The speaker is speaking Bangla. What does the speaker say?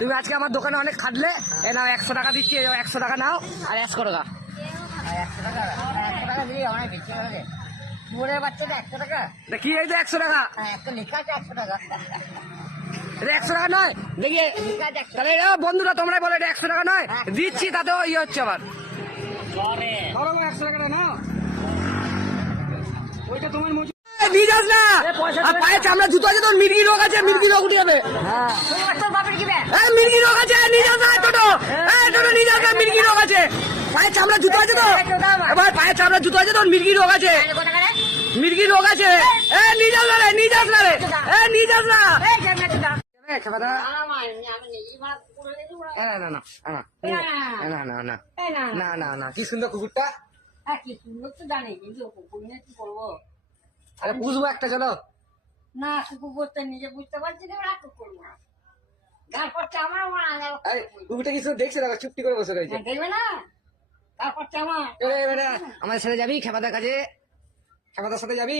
তুমি আজকে আমার দোকানে অনেক খাটলে, এ নাও 100 টাকা দিচ্ছি, 100 টাকা নাও আর 100 টাকা। 100 টাকা 100 টাকা দিলে অনেক বেশি হবে। মোড়ের বাচ্চাটা 100 টাকা? কি এই তো 100 টাকা, একটা লেখা আছে 100 টাকা। এটা 100 টাকা নয় দেখি। লেখা আছে 100 তাহলে বন্ধুরা তোমরাই বলো এটা 100 টাকা নয়, দিচ্ছি তাতেও ইয়ে হচ্ছে আবার। 100 টাকাটা নাও, ওইটা তোমার মজুরি নিয়ে যাস না। পায়ে চামড়া জুতো আছে তোর, মির্গি রোগ আছে, মির্গি রোগ উঠে যাবে। মির্গি রোগ আছে, নিয়ে যাস না টোটো, টোটো নিয়ে যাস না, মির্গি রোগ আছে। পায়ে চামড়া জুতো আছে তো, এবার পায়ে চামড়া জুতো আছে তোর, মির্গি রোগ আছে, মির্গি রোগ আছে। নিয়ে যাস না রে, নিয়ে যাস না রে, নিয়ে যাস না। না কি সুন্দর কুকুরটা। কি সুন্দর তো জানি, কিন্তু কুকুর নিয়ে কি করবো? আরে বুঝবো একটা, চলো না কুকুর করতে নিজে বুঝতে পারছি না, আর কুকুর করবো না। তারপর আমার কুকুরটা কিছু দেখছে না, চুপটি করে বসে রয়েছে। দেখবে না, তারপর আমার আমাদের সাথে যাবি খেপাদার কাছে, খেপাদার সাথে যাবি?